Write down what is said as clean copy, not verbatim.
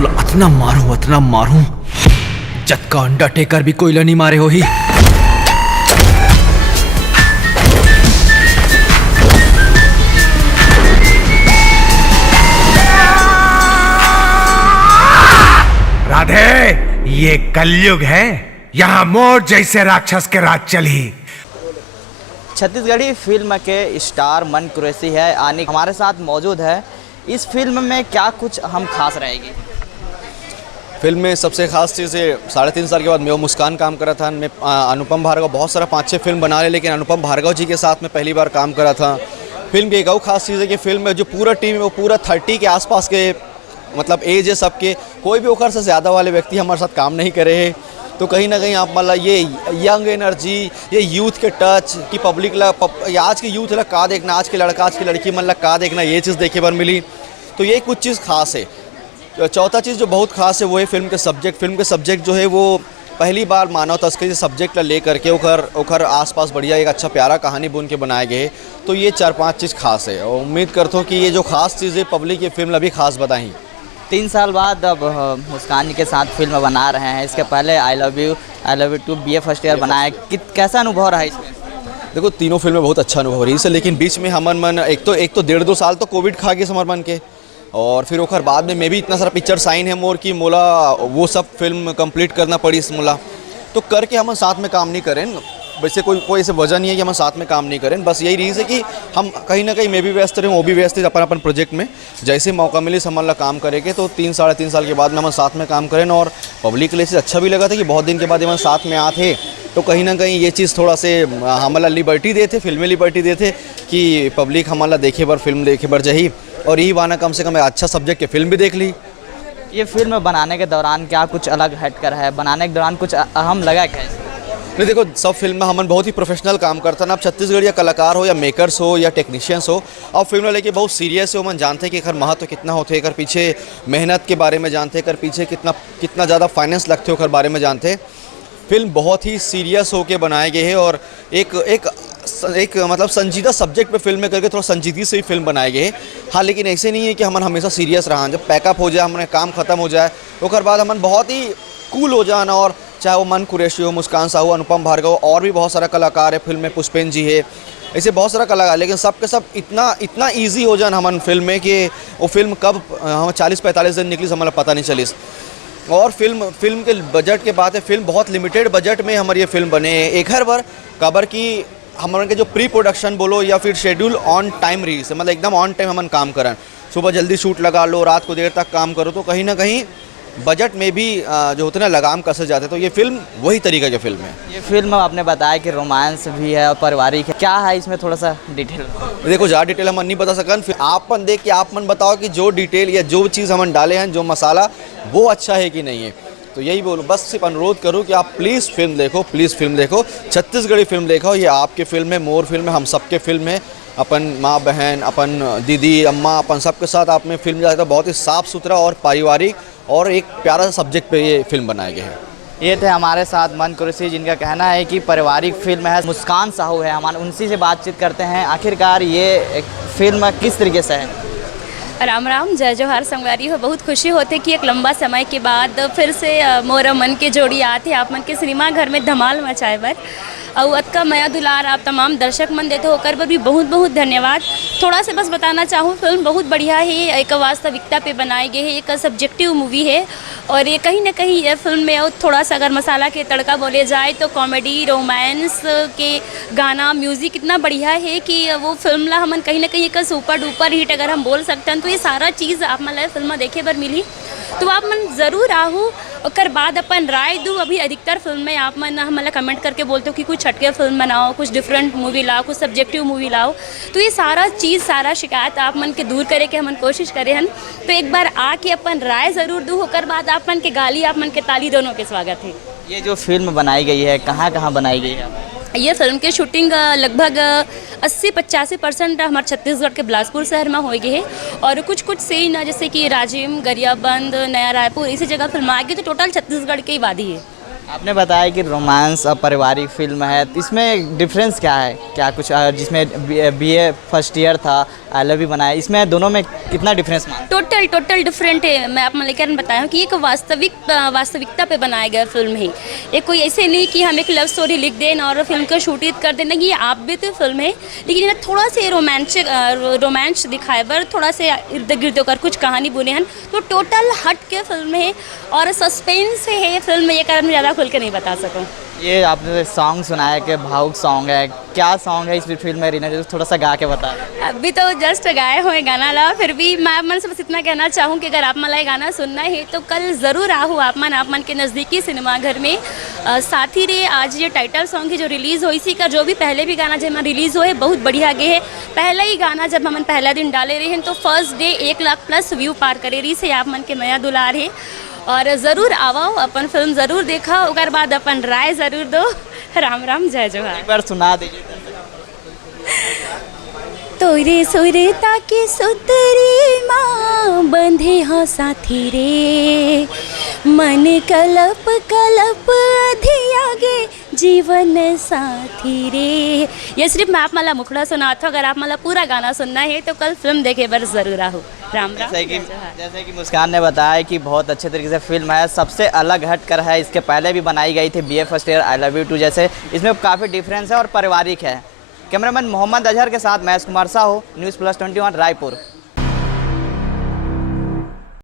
तो अतना मारू जत का अंडरटेकर भी कोई नहीं मारे हो ही। राधे, ये कलयुग है, यहाँ मोर जैसे राक्षस के राज चली। छत्तीसगढ़ी फिल्म के स्टार मन कुरैशी है आनी हमारे साथ मौजूद है। इस फिल्म में क्या कुछ अहम खास रहेगी? फिल्म में सबसे खास चीज़ है 3.5 साल के बाद मैं वो मुस्कान काम करा था। मैं अनुपम भार्गव बहुत सारा 5-6 फिल्म बना ले, लेकिन अनुपम भार्गव जी के साथ में पहली बार काम करा था। फिल्म की एक और खास चीज़ है कि फिल्म में जो पूरा टीम है वो पूरा 30 के आसपास के मतलब एज है सबके, कोई भी ओखर से ज़्यादा वाले व्यक्ति हमारे साथ काम नहीं करे हैं। तो कहीं ना कहीं आप मतलब ये यंग एनर्जी, ये यूथ के टच कि पब्लिक आज के यूथ ला का देखना, आज के लड़का आज की लड़की मतलब का देखना, ये चीज़ देखे बार मिली। तो ये कुछ चीज़ खास है। चौथा चीज़ जो बहुत खास है वो है फिल्म के सब्जेक्ट जो है वो पहली बार मानव तस्करी सब्जेक्ट ले करके ओखर आसपास बढ़िया एक अच्छा प्यारा कहानी बुन के बनाए गए। तो ये 4-5 चीज़ खास है और उम्मीद करता हूँ कि ये जो खास चीज़ है पब्लिक ये फिल्म अभी खास बताई। 3 साल बाद अब मुस्कान जी के साथ फिल्म बना रहे हैं। इसके पहले आई love you 2 BA first year बनाया, कैसा अनुभव रहा इसमें? देखो तीनों फिल्में बहुत अच्छा अनुभव रही है, लेकिन बीच में हमन मन एक तो 1.5-2 साल तो कोविड खा गए समर मन के, और फिर ओखर बाद में मैं भी इतना सारा पिक्चर साइन है मोर की मोला वो सब फिल्म कंप्लीट करना पड़ी इस मोला। तो करके हम साथ में काम नहीं करें, वैसे कोई ऐसे वजह नहीं है कि हम साथ में काम नहीं करें। बस यही रीज़ है कि हम कहीं ना कहीं मैं भी व्यस्त रहें, वो भी व्यस्त है अपन प्रोजेक्ट में। जैसे मौका मिले समझ काम करेंगे तो 3-3.5 साल के बाद में हम साथ में काम करें। और पब्लिक के लिए अच्छा भी लगा था कि बहुत दिन के बाद हम साथ में आते, तो कहीं ना कहीं ये चीज़ थोड़ा से हमारा लिबर्टी देते, फिल्मी लिबर्टी देते कि पब्लिक हमारा देखे बार फिल्म देखे बार जही, और यही बाना कम से कम अच्छा सब्जेक्ट की फिल्म भी देख ली। ये फिल्म बनाने के दौरान क्या कुछ अलग हटकर है? बनाने के दौरान कुछ अहम लगा क्या? नहीं देखो, सब फिल्म में हम बहुत ही प्रोफेशनल काम करता ना। अब छत्तीसगढ़ या कलाकार हो या मेकर्स हो या टेक्नीशियंस हो, अब फिल्म लेके बहुत सीरियस है। मन जानते हैं कि अगर महत्व कितना होते हैं, अगर पीछे मेहनत के बारे में जानते हैं, अगर पीछे कितना ज़्यादा फाइनेंस लगते हो अगर बारे में जानते हैं। फिल्म बहुत ही सीरियस होके बनाए गए हैं और एक मतलब संजीदा सब्जेक्ट पे फिल्म में करके थोड़ा संजीदगी से ही फिल्म बनाए गए हैं। हाँ, लेकिन ऐसे नहीं है कि हम हमेशा सीरियस रहा। जब पैकअप हो जाए, हमारे काम ख़त्म हो जाए, उसके बाद हम बहुत ही कूल हो जाना। और चाहे वो मन कुरैशी हो, मुस्कान साहू, अनुपम भार्गव, और भी बहुत सारा कलाकार है फिल्म में, पुष्पेन जी है, ऐसे बहुत सारा कलाकार, लेकिन सब के सब इतना ईजी हो जाए हमन फिल्म में कि वो फिल्म कब हम 40-45 दिन निकली हमारा पता नहीं चली। और फिल्म के बजट के बात है, फिल्म बहुत लिमिटेड बजट में हमारी ये फिल्म बने एक हर बार कबर की हमारे के जो प्री प्रोडक्शन बोलो या फिर शेड्यूल ऑन टाइम रही से, मतलब एकदम ऑन टाइम हम काम करें। सुबह जल्दी शूट लगा लो, रात को देर तक काम करो, तो कहीं ना कहीं बजट में भी जो होते ना लगाम कसे जाते। तो ये फिल्म वही तरीका की फिल्म है। ये फिल्म आपने बताया कि रोमांस भी है और पारिवारिक है, क्या है इसमें थोड़ा सा डिटेल? देखो ज़्यादा डिटेल हम नहीं बता सकन, फिर आप मन देख के आप मन बताओ कि जो डिटेल या जो चीज़ हम डाले हैं, जो मसाला, वो अच्छा है कि नहीं है। तो यही बोलो, बस सिर्फ अनुरोध करूँ कि आप प्लीज़ फिल्म देखो, छत्तीसगढ़ी फिल्म देखो। ये आपकी फिल्म है, मोर फिल्म है, हम सबके फिल्म है। अपन माँ बहन, अपन दीदी अम्मा, अपन सबके साथ आप में फिल्म जाता है। बहुत ही साफ़ सुथरा और पारिवारिक और एक प्यारा सा सब्जेक्ट पे ये फिल्म बनाए गए हैं। ये थे हमारे साथ मन कुरैशी, जिनका कहना है कि पारिवारिक फिल्म है। मुस्कान साहू है, हम उनसी से बातचीत करते हैं। आखिरकार ये फिल्म किस तरीके से है? राम राम, जय जोहार संगवारी हो। बहुत खुशी होती कि एक लंबा समय के बाद फिर से मोर मन के जोड़ी आते आप मन के सिनेमा घर में धमाल मचाए बर, और अतका मया दुलार आप तमाम दर्शक मन देते होकर पर भी बहुत बहुत धन्यवाद। थोड़ा सा बस बताना चाहूँ, फिल्म बहुत बढ़िया है, एक वास्तविकता पे बनाई गई है, एक सब्जेक्टिव मूवी है। और ये कहीं ना कहीं ये फिल्म में थोड़ा सा अगर मसाला के तड़का बोले जाए तो कॉमेडी, रोमांस के गाना, म्यूज़िक इतना बढ़िया है कि वो फिल्म ला हमन कहीं ना कहीं एक सुपर डुपर हिट अगर हम बोल सकते हैं। तो ये सारा चीज़ आप मन फिल्म देखे बर मिली, तो आप मन ज़रूर आहू। और बाद अपन राय दूँ। अभी अधिकतर फिल्म में आप मन हमारा कमेंट करके बोलते हो कि कुछ हटके फिल्म बनाओ, कुछ डिफरेंट मूवी लाओ, कुछ सब्जेक्टिव मूवी लाओ। तो ये सारा चीज़, सारा शिकायत आप मन के दूर करे के हमन कोशिश करे हन। तो एक बार आके अपन राय ज़रूर दूँ, होकर बाद आप मन के गाली, आप मन के ताली, दोनों के स्वागत है। ये जो फिल्म बनाई गई है, कहाँ कहाँ बनाई गई है? ये फिल्म के शूटिंग लगभग 80-85% हमारे छत्तीसगढ़ के बिलासपुर शहर में हो गई है। और कुछ सीन जैसे कि राजिम, गरियाबंद, नया रायपुर, इसी जगह फिल्माई गई। तो टोटल छत्तीसगढ़ की ही वादी है। आपने बताया कि रोमांस और पारिवारिक फिल्म है, तो इसमें डिफरेंस क्या है? क्या कुछ जिसमें बीए फर्स्ट ईयर था, आई लव यू बनाया, इसमें दोनों में कितना डिफरेंस मानते टोटल डिफरेंट है। मैं आप लेकर बताया हूँ कि एक वास्तविकता पे बनाया गया फिल्म है। ये कोई ऐसे नहीं कि हम एक लव स्टोरी लिख दें और फिल्म को शूटिंग कर देना, ये आप भी तो फिल्म है, लेकिन इन्हें थोड़ा से रोमांच दिखाए बर, थोड़ा से इर्द गिर्द होकर कुछ कहानी बोले हैं, तो टोटल हट के फिल्म है और सस्पेंस है फिल्म में, ये कारण मैं ज़्यादा खुल के नहीं बता सकूँ। ये आपने सॉन्ग सुनाया कि भावुक सॉन्ग है, क्या सॉन्ग है इस फिल्म में? रीना जी थोड़ा सा गा के बता। अभी तो जस्ट गाए हुए गाना ला, फिर भी मैं मन से बस इतना कहना चाहूँ कि अगर आप मलाई गाना सुनना है तो कल ज़रूर आहू आप मन के नज़दीकी सिनेमाघर में। साथ ही रे आज ये टाइटल सॉन्ग है जो रिलीज़ हो, इसी का जो भी पहले भी गाना जब रिलीज़ हो बहुत बढ़िया गे है। पहला ही गाना जब हम पहला दिन डाले रहे हैं तो first day 1 lakh plus view पार करे रही से आप मन के नया दुलार है। और ज़रूर आओ, अपन फिल्म ज़रूर देखा, ओकर बाद अपन राय ज़रूर दो। राम राम, जय जोहार। एक बार सुना दीजिए। तोरे सुरता के सुतरी माँ बंधे हो साथी रे, मन कलप कलप अधियागे जीवन साथी रे। ये सिर्फ मैं आप मला मुखड़ा सुना था, अगर आप मला पूरा गाना सुनना है तो कल फिल्म देखे बर ज़रूर आओ। राम राम। जैसे कि मुस्कान ने बताया कि बहुत अच्छे तरीके से फिल्म है, सबसे अलग हट कर है, इसके पहले भी बनाई गई थी BA first year, I love you too जैसे, इसमें काफ़ी डिफरेंस है और पारिवारिक है। कैमरामैन मोहम्मद अजहर के साथ महेश कुमार साहू, न्यूज़ प्लस 21 रायपुर।